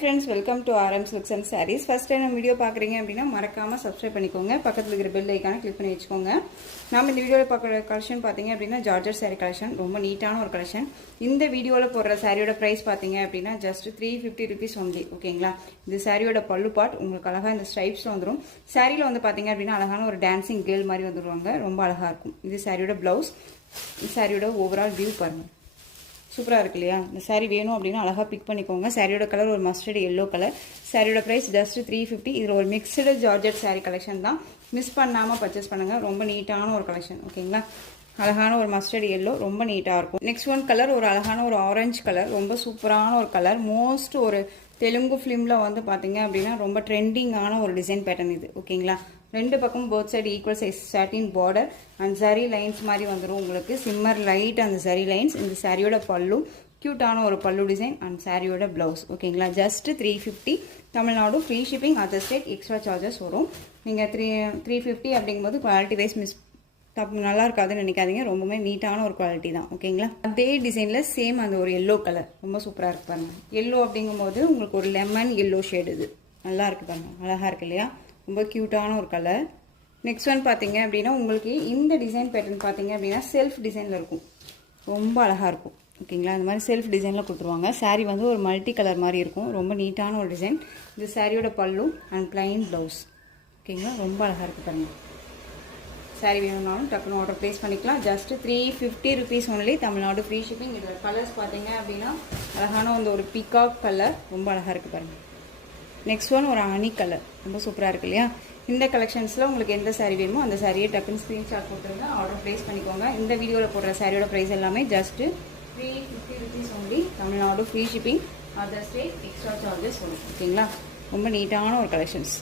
Friends, welcome to RM Silks and Sarees. First time video பார்க்குறீங்க அப்படின்னா மறக்காம subscribe பண்ணிக்கோங்க. பக்கத்துல இருக்கிற பெல் ஐகானை கிளிக் பண்ணி வச்சுக்கோங்க. நாம இந்த வீடியோல பார்க்குற கலெக்ஷன் பாத்தீங்க அப்படின்னா ஜார்ஜெட் saree கலெக்ஷன் ரொம்ப நீட்டான ஒரு கலெக்ஷன். இந்த வீடியோல போடுற சாரியோட பிரைஸ் பாத்தீங்க அப்படின்னா just 350 rupees only. ஓகேங்களா? இந்த சாரியோட பல்லு பார்ட் உங்களுக்கு அழகா இந்த ஸ்ட்ரைப்ஸ்ல வந்துரும். சாரியில வந்து பாத்தீங்க அப்படின்னா அழகான ஒரு டான்சிங் கேர்ள் மாதிரி வந்துருவாங்க. ரொம்ப அழகா இருக்கும். இது சாரியோட ப்ளவுஸ். இந்த சாரியோட ஓவரால் வியூ பாருங்க. சூப்பராக இருக்கு இல்லையா? இந்த சாரீ வேணும் அப்படின்னா அழகாக பிக் பண்ணிக்கோங்க. சாரியோட கலர் ஒரு மஸ்டர்ட் எல்லோ கலர். சாரியோட ப்ரைஸ் ஜஸ்ட் 350. இதில் ஒரு மிக்சடு ஜார்ஜெட் சாரீ கலெக்ஷன் தான். மிஸ் பண்ணாமல் பர்ச்சேஸ் பண்ணுங்கள். ரொம்ப நீட்டான ஒரு கலெக்ஷன். ஓகேங்களா? அழகான ஒரு மஸ்டர்ட் எல்லோ ரொம்ப நீட்டாக இருக்கும். நெக்ஸ்ட் ஒன் கலர் ஒரு அழகான ஒரு ஆரஞ்சு கலர். ரொம்ப சூப்பரான ஒரு கலர். மோஸ்ட் ஒரு தெலுங்கு ஃபிலிமில் வந்து பார்த்தீங்க அப்படின்னா ரொம்ப ட்ரெண்டிங்கான ஒரு டிசைன் பேட்டர்ன் இது. ஓகேங்களா? ரெண்டு பக்கம் both side equal size satin border and சரி லைன்ஸ் மாதிரி வந்துடும் உங்களுக்கு. சிம்மர் லைட் அந்த சரி லைன்ஸ். இந்த சாரியோட பல்லு க்யூட்டான ஒரு பல்லு டிசைன் அண்ட் சாரியோட ப்ளவுஸ். ஓகேங்களா? Just 350. Tamil Nadu free shipping, other state extra charges வரும். நீங்கள் 350 அப்படிங்கும்போது குவாலிட்டி வைஸ் நல்லா இருக்காதுன்னு நினைக்காதீங்க. ரொம்பவே நீட்டான ஒரு குவாலிட்டி தான். ஓகேங்களா? அதே டிசைனில் சேம் அந்த ஒரு எல்லோ கலர் ரொம்ப சூப்பராக இருக்கு பாருங்க. எல்லோ அப்படிங்கும்போது உங்களுக்கு ஒரு லெமன் எல்லோ ஷேடு இது நல்லா இருக்கு பாருங்க. அழகாக இருக்கு இல்லையா? ரொம்ப க்யூட்டான ஒரு கலர். நெக்ஸ்ட் ஒன் பார்த்தீங்க அப்படின்னா உங்களுக்கு இந்த டிசைன் பேட்டர்ன் பார்த்தீங்க அப்படின்னா செல்ஃப் டிசைனில் இருக்கும். ரொம்ப அழகாக இருக்கும். ஓகேங்களா? இந்த மாதிரி செல்ஃப் டிசைனில் கொடுத்துருவாங்க. சாரீ வந்து ஒரு மல்டி கலர் மாதிரி இருக்கும். ரொம்ப நீட்டான ஒரு டிசைன். இந்த சாரியோட பல்லு அண்ட் பிளைன் ப்ளவுஸ். ஓகேங்களா? ரொம்ப அழகாக இருக்குது பாருங்கள். சாரீ வேணும்னாலும் டக்குன்னு ஆர்டர் ப்ளேஸ் பண்ணிக்கலாம். Just 350 rupees only. Tamil Nadu free shipping. இதில் கலர்ஸ் பார்த்தீங்க அப்படின்னா அழகான வந்து ஒரு பீகாக் கலர் ரொம்ப அழகாக இருக்குது பாருங்கள். நெக்ஸ்ட் ஒன் ஒரு அணி கலர் ரொம்ப சூப்பராக இருக்கு இல்லையா? இந்த கலெக்ஷன்ஸில் உங்களுக்கு எந்த சாரீ வேணுமோ அந்த சாரியை டக்குன்னு ஸ்க்ரீன்ஷாட் போட்டுருங்க. ஆர்டர் ப்ளேஸ் பண்ணிக்கோங்க. இந்த வீடியோவில் போடுற சாரியோட ப்ரைஸ் எல்லாமே just 350 rupees only. Tamil Nadu free shipping, other state extra charges வரும். ஓகேங்களா? ரொம்ப நீட்டான ஒரு கலெக்ஷன்ஸ்.